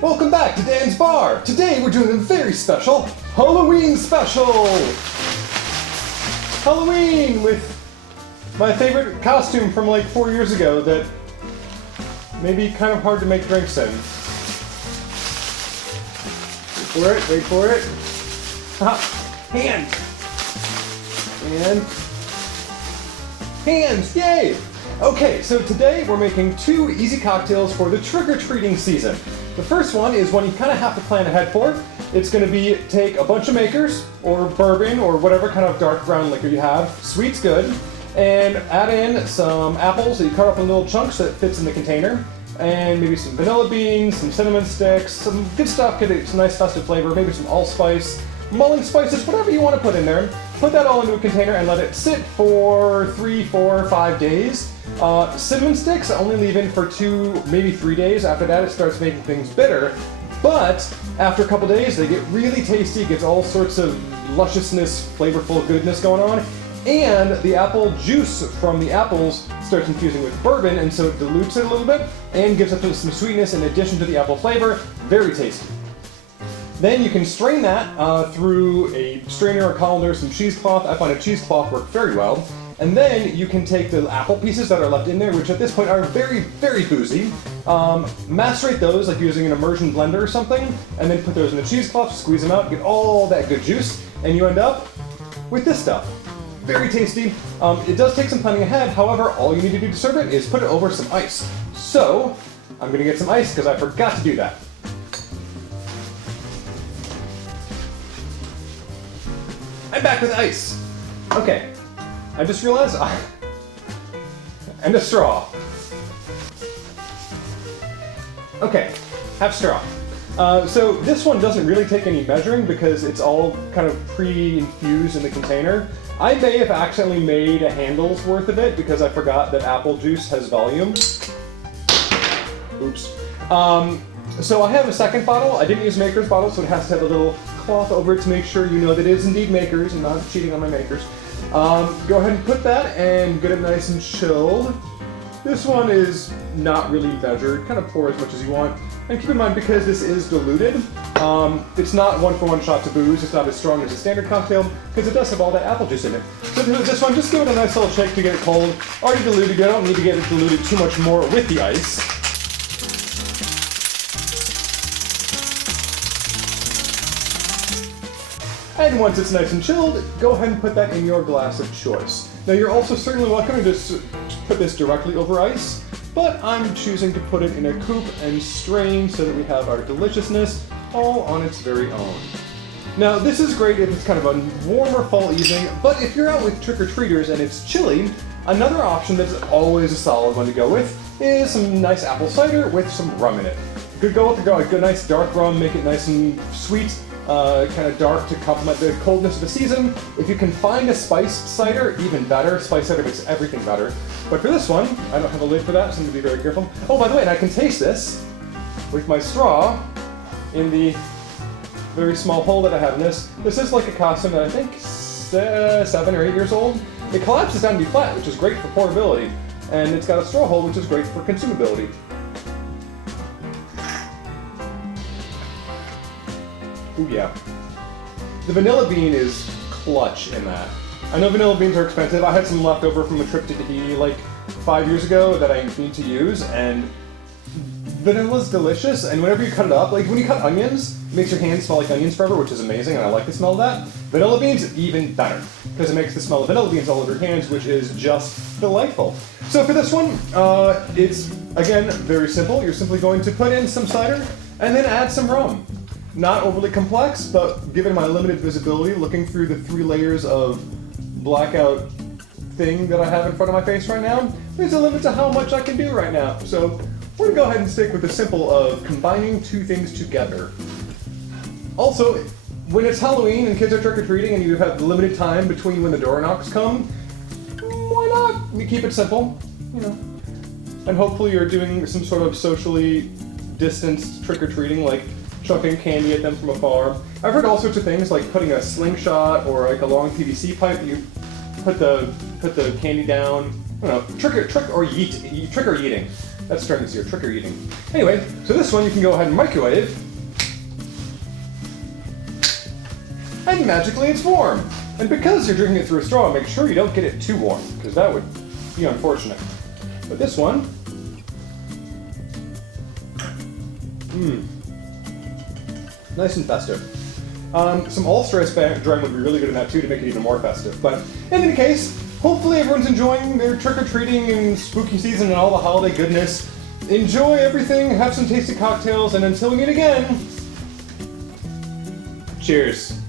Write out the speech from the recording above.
Welcome back to Dan's Bar! Today we're doing a very special Halloween special! Halloween with my favorite costume from like 4 years ago that may be kind of hard to make drinks in. Wait for it. Hand! And hands, yay! Okay, so today we're making 2 easy cocktails for the trick-or-treating season. The first one is one you kind of have to plan ahead for. It's going to be take a bunch of makers, or bourbon, or whatever kind of dark brown liquor you have, sweet's good, and add in some apples that you cut up in little chunks that fits in the container, and maybe some vanilla beans, some cinnamon sticks, some good stuff, get some nice festive flavor, maybe some allspice, mulling spices, whatever you want to put in there. Put that all into a container and let it sit for 3, 4, 5 days. Cinnamon sticks I only leave in for 2, maybe 3 days. After that it starts making things bitter. But after a couple days they get really tasty, gets all sorts of lusciousness, flavorful goodness going on. And the apple juice from the apples starts infusing with bourbon, and so it dilutes it a little bit and gives it some sweetness in addition to the apple flavor. Very tasty. Then you can strain that through a strainer or colander, some cheesecloth. I find a cheesecloth work very well. And then you can take the apple pieces that are left in there, which at this point are very, very boozy, macerate those like using an immersion blender or something, and then put those in a cheesecloth, squeeze them out, get all that good juice, and you end up with this stuff. Very tasty. It does take some planning ahead, however, all you need to do to serve it is put it over some ice. So, I'm gonna get some ice because I forgot to do that. I'm back with ice. Okay, I just realized and a straw. Okay, have straw. So this one doesn't really take any measuring because it's all kind of pre-infused in the container. I may have accidentally made a handle's worth of it because I forgot that apple juice has volume. Oops. So I have a second bottle. I didn't use Maker's bottle, so it has to have a little cloth over it to make sure you know that it is indeed Maker's and not cheating on my Makers. Go ahead and put that and get it nice and chilled. This one is not really measured, kind of pour as much as you want. And keep in mind, because this is diluted, it's not 1-for-1 shots of booze. It's not as strong as a standard cocktail because it does have all that apple juice in it. So this one, just give it a nice little shake to get it cold. Already diluted, you don't need to get it diluted too much more with the ice. And once it's nice and chilled, go ahead and put that in your glass of choice. Now you're also certainly welcome to just put this directly over ice, but I'm choosing to put it in a coupe and strain so that we have our deliciousness all on its very own. Now this is great if it's kind of a warmer fall evening, but if you're out with trick-or-treaters and it's chilly, another option that's always a solid one to go with is some nice apple cider with some rum in it. Could go with a good nice dark rum, make it nice and sweet, kind of dark to complement the coldness of the season. If you can find a spiced cider, even better. Spiced cider makes everything better. But for this one, I don't have a lid for that, so I'm going to be very careful. Oh, by the way, and I can taste this with my straw in the very small hole that I have in this. This is like a costume that I think 7 or 8 years old. It collapses down to be flat, which is great for portability. And it's got a straw hole, which is great for consumability. Ooh, yeah. The vanilla bean is clutch in that. I know vanilla beans are expensive. I had some left over from a trip to Tahiti like 5 years ago that I need to use, and vanilla's delicious, and whenever you cut it up, like when you cut onions, it makes your hands smell like onions forever, which is amazing, and I like the smell of that. Vanilla beans, even better, because it makes the smell of vanilla beans all over your hands, which is just delightful. So for this one, it's, again, very simple. You're simply going to put in some cider, and then add some rum. Not overly complex, but given my limited visibility, looking through the 3 layers of blackout thing that I have in front of my face right now, there's a limit to how much I can do right now. So we're gonna go ahead and stick with the simple of combining 2 things together. Also, when it's Halloween and kids are trick-or-treating and you have limited time between when the door knocks come, why not? We keep it simple, you know. And hopefully you're doing some sort of socially distanced trick-or-treating, like chucking candy at them from afar. I've heard all sorts of things, like putting a slingshot or like a long PVC pipe. You put the candy down. I don't know, trick or eating. That strengthens your trick or eating. Anyway, so this one you can go ahead and microwave. And magically it's warm. And because you're drinking it through a straw, make sure you don't get it too warm, because that would be unfortunate. But this one, nice and festive. Some allspice drum would be really good in that too to make it even more festive. But in any case, hopefully everyone's enjoying their trick-or-treating and spooky season and all the holiday goodness. Enjoy everything, have some tasty cocktails, and until we meet again, cheers.